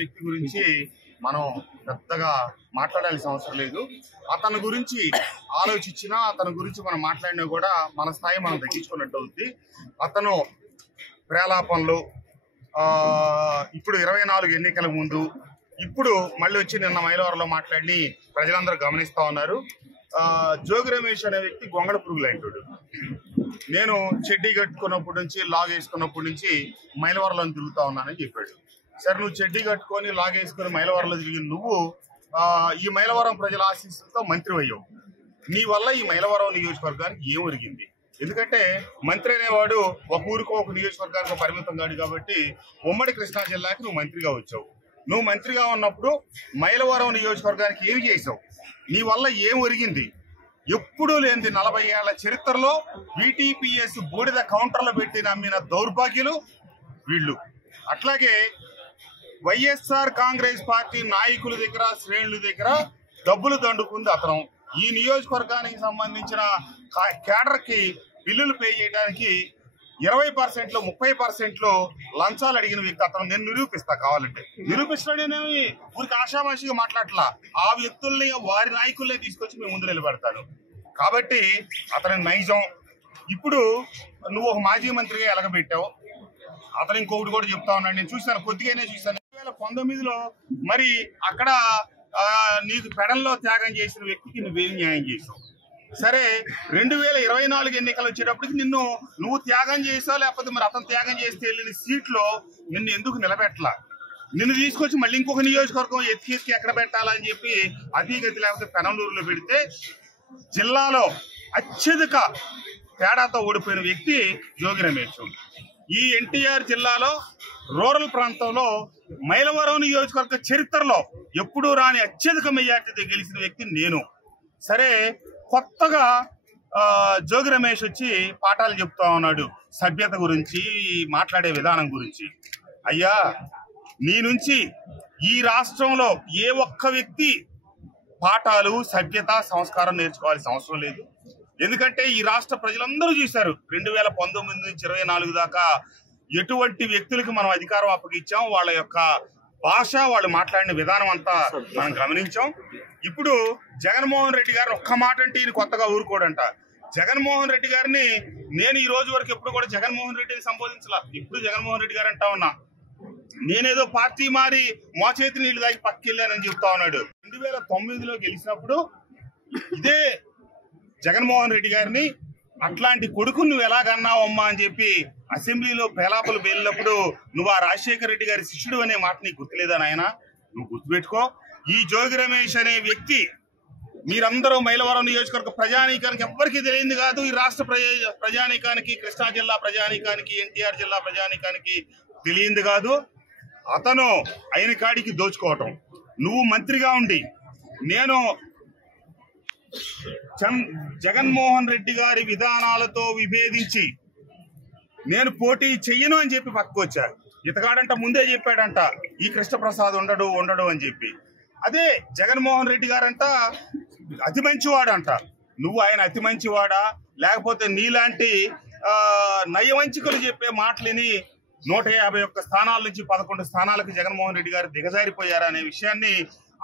వ్యక్తి గురించి మనం పెద్దగా మాట్లాడాల్సిన అవసరం లేదు. అతని గురించి ఆలోచించినా అతని గురించి మనం మాట్లాడినా కూడా మన స్థాయి మనం తగ్గించుకున్నట్టు అవుతుంది. అతను ప్రేలాపనలు ఇప్పుడు 24 ఎన్నికల ముందు ఇప్పుడు మళ్ళీ వచ్చి నిన్న మైలవరంలో మాట్లాడి ప్రజలందరూ గమనిస్తా ఉన్నారు. జోగి రమేష్ అనే వ్యక్తి గొంగళ పురుగులు అంటాడు. నేను చెడ్డీ కట్టుకున్నప్పటి నుంచి లాగ్ వేసుకున్నప్పటి నుంచి మైలవరంలో తిరుగుతా ఉన్నానని చెప్పాడు. సరే, నువ్వు చెడ్డీ కట్టుకొని లాగ్ వేసుకుని మైలవరంలో తిరిగి నువ్వు ఈ మైలవరం ప్రజల ఆశీస్సులతో మంత్రి అయ్యావు. నీ వల్ల ఈ మైలవరం నియోజకవర్గానికి ఏం ఒరిగింది? ఎందుకంటే మంత్రి అనేవాడు ఒక ఊరికో ఒక నియోజకవర్గానికి పరిమితం కాదు కాబట్టి ఉమ్మడి కృష్ణా జిల్లాకి నువ్వు మంత్రిగా వచ్చావు. నువ్వు మంత్రిగా ఉన్నప్పుడు మైలవరం నియోజకవర్గానికి ఏమి చేసావు? నీ వల్ల ఏం ఒరిగింది? ఎప్పుడూ లేనిది 40 ఏళ్ల చరిత్రలో VTPS బూడిద కౌంటర్లో పెట్టి నమ్మిన దౌర్భాగ్యులు వీళ్ళు. అట్లాగే వైఎస్ఆర్ కాంగ్రెస్ పార్టీ నాయకుల దగ్గర శ్రేణుల దగ్గర డబ్బులు దండుకుంది అతను. ఈ నియోజకవర్గానికి సంబంధించిన కేడర్కి బిల్లులు పే చేయడానికి 20% 30% లంచాలు అడిగిన వ్యక్తి అతను. నేను నిరూపిస్తా, కావాలంటే నిరూపిస్తాడనేవి ఊరికి ఆషామాషిగా మాట్లాడలా. ఆ వ్యక్తుల్ని వారి నాయకుల్నే తీసుకొచ్చి మేము ముందు నిలబెడతాను. కాబట్టి అతని నైజం. ఇప్పుడు నువ్వు ఒక మాజీ మంత్రిగా ఎలగబెట్టావు. అతను ఇంకొకటి కూడా చెప్తా ఉన్నాడు, నేను చూశాను, కొద్దిగానే చూశాను. 2019లో మరి అక్కడ నీకు పెడల్లో త్యాగం చేసిన వ్యక్తికి నువ్వేం న్యాయం చేసావు? సరే, 2024 ఎన్నికలు వచ్చేటప్పటికి నువ్వు త్యాగం చేసావు, లేకపోతే మరి అతను త్యాగం చేస్తే వెళ్ళిన సీట్లో నిన్ను ఎందుకు నిలబెట్టలా? నిన్ను తీసుకొచ్చి మళ్ళీ ఇంకొక నియోజకవర్గం ఎత్తికి ఎక్కడ పెట్టాలని చెప్పి అతీగతి లేకపోతే పెనంలూరులో పెడితే జిల్లాలో అత్యధిక తేడాతో ఓడిపోయిన వ్యక్తి జోగి రమేష్. ఈ ఎన్టీఆర్ జిల్లాలో రూరల్ ప్రాంతంలో మైలవరం నియోజకవర్గ చరిత్రలో ఎప్పుడూ రాని అత్యధిక మెజార్టీతో గెలిచిన వ్యక్తి నేను. సరే, కొత్తగా జోగి రమేష్ వచ్చి పాఠాలు చెప్తా ఉన్నాడు సభ్యత గురించి, మాట్లాడే విధానం గురించి. అయ్యా, నీ నుంచి ఈ రాష్ట్రంలో ఏ ఒక్క వ్యక్తి పాఠాలు, సభ్యత, సంస్కారం నేర్చుకోవాల్సిన అవసరం లేదు. ఎందుకంటే ఈ రాష్ట్ర ప్రజలందరూ చూశారు 2019 నుంచి 24 దాకా ఎటువంటి వ్యక్తులకి మనం అధికారం అప్పగించాం, వాళ్ళ యొక్క భాష, వాళ్ళు మాట్లాడిన విధానం అంతా మనం గమనించాం. ఇప్పుడు జగన్మోహన్ రెడ్డి గారిని ఒక్క మాట అంటే ఈయన కొత్తగా ఊరుకోడంట. జగన్మోహన్ రెడ్డి గారిని నేను ఈ రోజు వరకు ఎప్పుడు కూడా జగన్మోహన్ రెడ్డిని సంబోధించలా. ఇప్పుడు జగన్మోహన్ రెడ్డి గారు అంటా ఉన్నా, నేనేదో పార్టీ మారి మోచేతి నీళ్లు దాగి పక్కెళ్ళానని చెప్తా ఉన్నాడు. 2009లో గెలిచినప్పుడు ఇదే జగన్మోహన్ రెడ్డి గారిని అట్లాంటి కొడుకు నువ్వు ఎలాగన్నావమ్మా అని చెప్పి అసెంబ్లీలో పేలాపలు పేలినప్పుడు నువ్వు ఆ రాజశేఖర రెడ్డి గారి శిష్యుడు అనే మాట నీకు గుర్తులేదా నాయన? నువ్వు గుర్తుపెట్టుకో. ఈ జోగి రమేష్ అనే వ్యక్తి మీరందరూ మైలవరం నియోజకవర్గ ప్రజానీకానికి ఎవ్వరికీ తెలియంది కాదు. ఈ రాష్ట్ర ప్రజానీకానికి, కృష్ణా జిల్లా ప్రజానీకానికి, ఎన్టీఆర్ జిల్లా ప్రజానీకానికి తెలియంది కాదు. అతను అయిన కాడికి దోచుకోవటం. నువ్వు మంత్రిగా ఉండి నేను జగన్మోహన్ రెడ్డి గారి విధానాలతో విభేదించి నేను పోటీ చెయ్యను అని చెప్పి పక్కకొచ్చా. ఇతగాడంట ముందే చెప్పాడంట ఈ కృష్ణప్రసాద్ ఉండడు అని చెప్పి. అదే జగన్మోహన్ రెడ్డి గారంట అతి మంచివాడంట. నువ్వు ఆయన అతి మంచివాడా, లేకపోతే నీలాంటి నయవంచికలు చెప్పే మాటలని 151 స్థానాల నుంచి 11 స్థానాలకు జగన్మోహన్ రెడ్డి గారు దిగజారిపోయారు అనే విషయాన్ని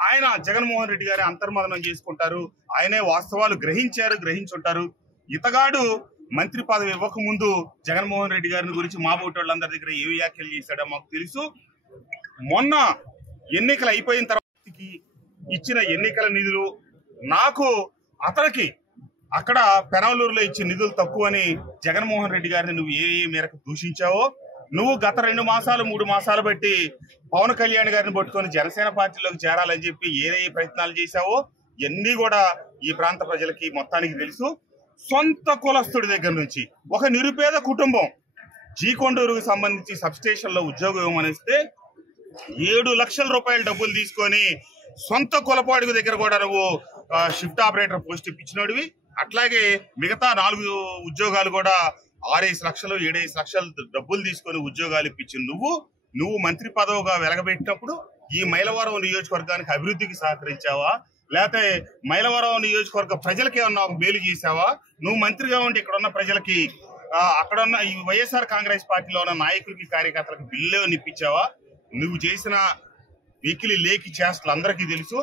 ఆయన జగన్మోహన్ రెడ్డి గారి అంతర్మదనం చేసుకుంటారు. ఆయనే వాస్తవాలు గ్రహించుంటారు. ఇతగాడు మంత్రి పదవి ఇవ్వక ముందు జగన్మోహన్ రెడ్డి గారిని గురించి మా బోటోళ్ళందరి దగ్గర ఏ వ్యాఖ్యలు చేశాడో మాకు తెలుసు. మొన్న ఎన్నికలు అయిపోయిన తర్వాత ఇచ్చిన ఎన్నికల నిధులు నాకు అతనికి అక్కడ పెనవలూరులో ఇచ్చిన నిధులు తక్కువని జగన్మోహన్ రెడ్డి గారిని నువ్వు ఏ మేరకు దూషించావో, నువ్వు గత 2 మాసాలు 3 మాసాలు బట్టి పవన్ కళ్యాణ్ గారిని పట్టుకొని జనసేన పార్టీలోకి చేరాలని చెప్పి ఏ ప్రయత్నాలు చేశావో ఇవన్నీ కూడా ఈ ప్రాంత ప్రజలకి మొత్తానికి తెలుసు. సొంత కులస్తుడి దగ్గర నుంచి ఒక నిరుపేద కుటుంబం జీకొండూరుకు సంబంధించి సబ్స్టేషన్ లో ఉద్యోగం ఇవ్వమనిస్తే 7 లక్షల రూపాయల డబ్బులు తీసుకొని సొంత కులపాడుగు దగ్గర కూడా నువ్వు షిఫ్ట్ ఆపరేటర్ పోస్ట్ ఇప్పించినోడివి. అట్లాగే మిగతా 4 ఉద్యోగాలు కూడా 6-5 లక్షలు 7-5 లక్షలు డబ్బులు తీసుకొని ఉద్యోగాలు ఇప్పించి నువ్వు మంత్రి పదవిగా వెలగబెట్టినప్పుడు ఈ మైలవరం నియోజకవర్గానికి అభివృద్ధికి సహకరించావా, లేకపోతే మైలవరం నియోజకవర్గ ప్రజలకి ఏమన్నా ఒక మేలు చేసావా? నువ్వు మంత్రిగా ఉండి ఇక్కడ ఉన్న ప్రజలకి అక్కడ ఉన్న ఈ వైఎస్ఆర్ కాంగ్రెస్ పార్టీలో ఉన్న నాయకులకి, కార్యకర్తలకు బిల్లు నిప్పించావా? నువ్వు చేసిన వెకిలి లేకి చేష్టలు అందరికీ తెలుసు.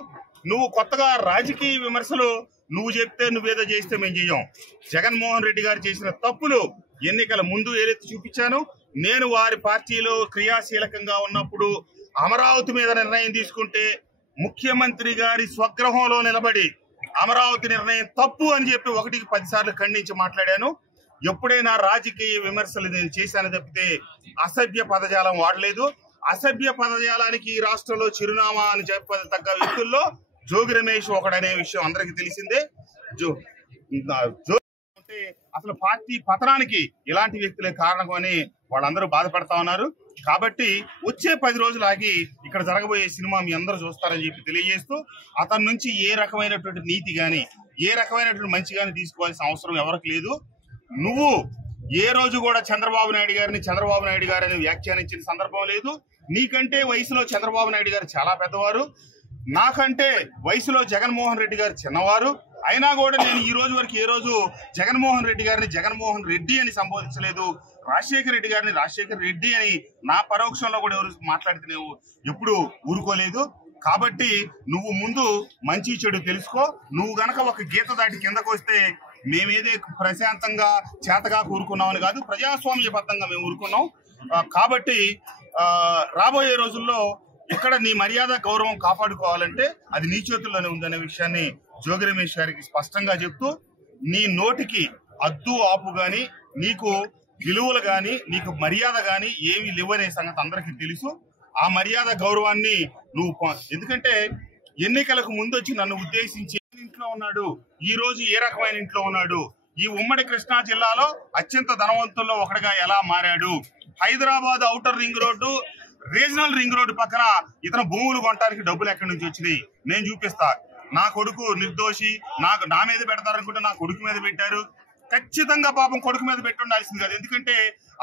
నువ్వు కొత్తగా రాజకీయ విమర్శలు నువ్వు చెప్తే నువ్వేదో చేస్తే మేము చెయ్యం. జగన్మోహన్ రెడ్డి గారు చేసిన తప్పులు ఎన్నికల ముందు ఏదైతే చూపించాను, నేను వారి పార్టీలో క్రియాశీలకంగా ఉన్నప్పుడు అమరావతి మీద నిర్ణయం తీసుకుంటే ముఖ్యమంత్రి గారి స్వగృహంలో నిలబడి అమరావతి నిర్ణయం తప్పు అని చెప్పి 1కి 10 సార్లు ఖండించి మాట్లాడాను. ఎప్పుడైనా రాజకీయ విమర్శలు నేను చేశాను తప్పితే అసభ్య పదజాలం వాడలేదు. అసభ్య పదజాలానికి ఈ రాష్ట్రంలో చిరునామా అని చెప్పదగ్గ వ్యక్తుల్లో జోగి రమేష్ ఒకడనే విషయం అందరికీ తెలిసిందే. అంటే అసలు పార్టీ పతనానికి ఇలాంటి వ్యక్తులే కారణం అని వాళ్ళందరూ బాధపడతా ఉన్నారు. కాబట్టి వచ్చే 10 రోజులు ఆగి ఇక్కడ జరగబోయే సినిమా మీ అందరూ చూస్తారని చెప్పి తెలియజేస్తూ, అతని నుంచి ఏ రకమైనటువంటి నీతి గాని ఏ రకమైనటువంటి మంచి గాని తీసుకోవాల్సిన అవసరం ఎవరికి లేదు. నువ్వు ఏ రోజు కూడా చంద్రబాబు నాయుడు గారిని వ్యాఖ్యానించిన సందర్భం లేదు. నీకంటే వయసులో చంద్రబాబు నాయుడు గారు చాలా పెద్దవారు, నాకంటే వయసులో జగన్మోహన్ రెడ్డి గారు చిన్నవారు. అయినా కూడా నేను ఈ రోజు వరకు ఏ రోజు జగన్మోహన్ రెడ్డి గారిని జగన్మోహన్ రెడ్డి అని సంబోధించలేదు. రాజశేఖర రెడ్డి గారిని రాజశేఖర రెడ్డి అని నా పరోక్షంలో కూడా ఎవరు మాట్లాడితే నువ్వు ఎప్పుడు ఊరుకోలేదు. కాబట్టి నువ్వు ముందు మంచి చెడు తెలుసుకో. నువ్వు గనక ఒక గీత దాటి కిందకు వస్తే మేమేదే ప్రశాంతంగా చేతగా కూరుకున్నామని కాదు, ప్రజాస్వామ్యబద్ధంగా మేము ఊరుకున్నాం. కాబట్టి రాబోయే రోజుల్లో ఇక్కడ నీ మర్యాద గౌరవం కాపాడుకోవాలంటే అది నీ చేతుల్లోనే ఉందనే విషయాన్ని జోగి రమేష్ గారికి స్పష్టంగా చెప్తూ, నీ నోటికి అద్దు ఆపు గాని, నీకు విలువలు గాని, నీకు మర్యాద గాని ఏమి లేవనే సంగతి అందరికీ తెలుసు. ఆ మర్యాద గౌరవాన్ని నువ్వు ఎందుకంటే ఎన్నికలకు ముందు వచ్చి నన్ను ఉద్దేశించి ఇంట్లో ఉన్నాడు, ఈ రోజు ఏ రకమైన ఇంట్లో ఉన్నాడు, ఈ ఉమ్మడి కృష్ణా జిల్లాలో అత్యంత ధనవంతుల్లో ఒకటిగా ఎలా మారాడు, Hyderabad outer ring road regional ring road పక్కన ఇతను భూములు కొనడానికి డబ్బులు ఎక్కడి నుంచి వచ్చినాయి నేను చూపిస్తా. నా కొడుకు నిర్దోషి, నా మీద పెడతారనుకుంటే నా కొడుకు మీద పెట్టారు. ఖచ్చితంగా పాపం కొడుకు మీద పెట్టి ఉండాల్సింది కాదు, ఎందుకంటే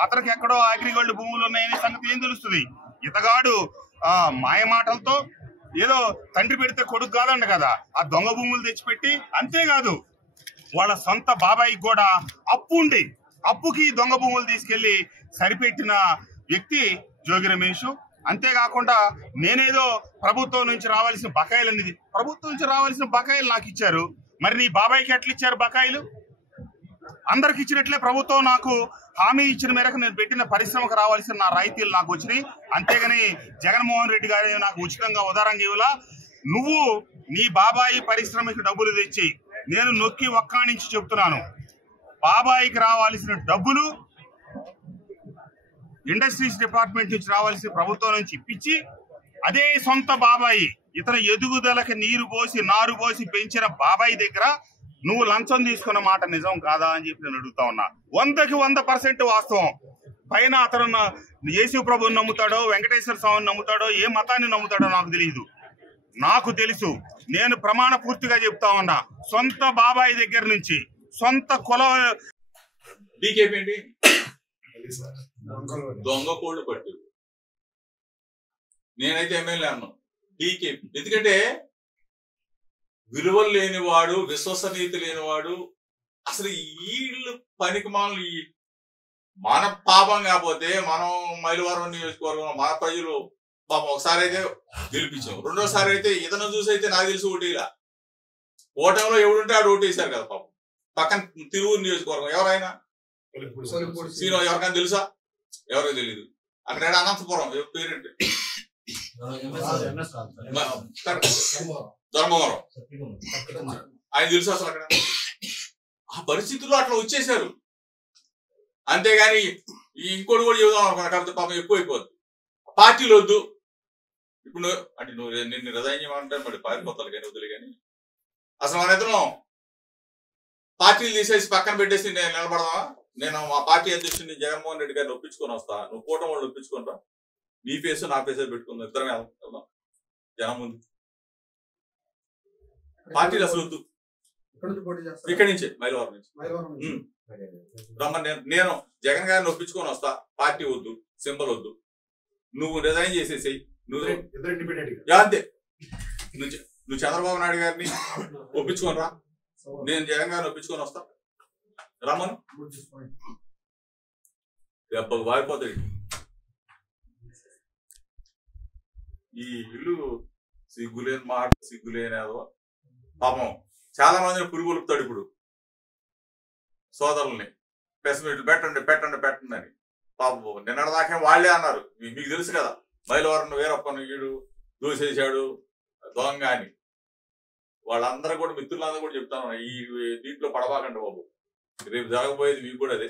అతనికి ఎక్కడో అగ్రిగోల్డ్ భూములు ఉన్నాయనే సంగతి ఏం తెలుస్తుంది. ఇతగాడు మాయ మాటలతో ఏదో తండ్రి పెడితే కొడుకు కాదండి కదా, ఆ దొంగ భూములు తెచ్చిపెట్టి, అంతేకాదు వాళ్ళ సొంత బాబాయికి కూడా అప్పు ఉండి అప్పుకి దొంగ భూములు తీసుకెళ్లి సరిపెట్టిన వ్యక్తి జోగి రమేష్. అంతేకాకుండా నేనేదో ప్రభుత్వం నుంచి రావాల్సిన బకాయిలు నాకు ఇచ్చారు, మరి నీ బాబాయికి ఎట్లా ఇచ్చారు బకాయిలు? అందరికి ఇచ్చినట్లే ప్రభుత్వం నాకు హామీ ఇచ్చిన మేరకు నేను పెట్టిన పరిశ్రమకు రావాల్సిన నా రాయితీలు నాకు వచ్చినాయి. అంతేగాని జగన్మోహన్ రెడ్డి గారు నాకు ఉచితంగా ఉదారంగా ఇవ్వలా. నువ్వు నీ బాబాయి పరిశ్రమకి డబ్బులు తెచ్చి, నేను నొక్కి ఒక్కాణించి చెప్తున్నాను, బాబాయికి రావాల్సిన డబ్బులు ఇండస్ట్రీస్ డిపార్ట్మెంట్ నుంచి రావాల్సిన ప్రభుత్వం నుంచి ఇప్పించి, అదే సొంత బాబాయి ఇతర ఎదుగుదలకి నారు పోసి పెంచిన బాబాయి దగ్గర నువ్వు లంచం తీసుకున్న మాట నిజం కాదా అని చెప్పి నేను అడుగుతా ఉన్నా. 100కి 100% వాస్తవం. పైన అతను యేసు ప్రభుని నమ్ముతాడో, వెంకటేశ్వర స్వామిని నమ్ముతాడో, ఏ మతాన్ని నమ్ముతాడో నాకు తెలియదు. నాకు తెలుసు, నేను ప్రమాణ పూర్తిగా చెప్తా ఉన్నా, సొంత బాబాయి దగ్గర నుంచి సొంత కుల దొంగ కోళ్ళు పట్టు. నేనైతే ఎమ్మెల్యే అన్నా డీకేపీ, ఎందుకంటే విలువలు లేనివాడు, విశ్వసనీయత లేనివాడు. అసలు వీళ్ళు పనికి మాలు మన పాపం కాకపోతే మనం మైలవరం నియోజకవర్గం మన ప్రజలు పాపం ఒకసారి అయితే గెలిపించాం, రెండోసారి అయితే ఇతను చూసి అయితే నాకు తెలిసి ఓటేలా ఓటంలో ఎవడుంటే ఆడు ఓటేశారు కదా పాపం. పక్కన తిరువూరు నియోజకవర్గం ఎవరైనా సీనో ఎవరికైనా తెలుసా? ఎవరికి తెలీదు. అక్కడ అనంతపురం పేరెంట్ ధర్మవరం ఆయన తెలుసు. అసలు అక్కడ ఆ పరిస్థితుల్లో అట్లా వచ్చేసారు. అంతేగాని ఇంకోటి కూడా చెబుదాం అనుకున్నా, కాకపోతే పాపం ఎక్కువైపోద్ది. పార్టీలు వద్దు ఇప్పుడు అంటే నువ్వు నిన్ను రిజైన్ చేయమంటే మరి పారిపోతారు కానీ వద్దులే. కానీ అసలు మన ఇద్దరం పార్టీలు తీసేసి పక్కన పెట్టేసి నేను నిలబడదామా? నేను మా పార్టీ అధ్యక్షుడిని జగన్మోహన్ రెడ్డి గారిని ఒప్పించుకొని వస్తా, నువ్వు కూటమి వాళ్ళు ఒప్పించుకొని రా, నీ ఫేస్ నా ఫేస్ పెట్టుకుందాం, ఇద్దరమే వెళ్దాం జనం ముందు. పార్టీలు అసలు వద్దు. ఇక్కడి నుంచే మైలవరం నుంచి రమ్మని నేను జగన్ గారిని ఒప్పించుకొని వస్తా. పార్టీ వద్దు, సింబల్ వద్దు, నువ్వు రిజైన్ చేసేసి నువ్వు అంతే. నువ్వు చంద్రబాబు నాయుడు గారిని ఒప్పించుకొని రా, నేను జగన్ గారిని ఒప్పించుకొని వస్తా, రమ్మను. వారిపోతాడు. ఈ ఇల్లు సిగ్గులేని మాట, సిగ్గులేనేదో పాపం చాలా మందిని పురుగులుపుతాడు ఇప్పుడు సోదరుల్ని. ప్రెస్ మీట్లు పెట్టండి పెట్టండి పెట్టండి అని. పాపం నిన్నటిదాకా వాళ్ళే అన్నారు, మీకు తెలుసు కదా మైలవరం వీరప్పను వీడు దూసేశాడు దొంగ అని. వాళ్ళందరూ కూడా మిత్రులందరూ కూడా చెప్తాను, ఈ దీంట్లో పడబాకండి బాబు, రేపు జరగబోయేది మీకు కూడా అదే.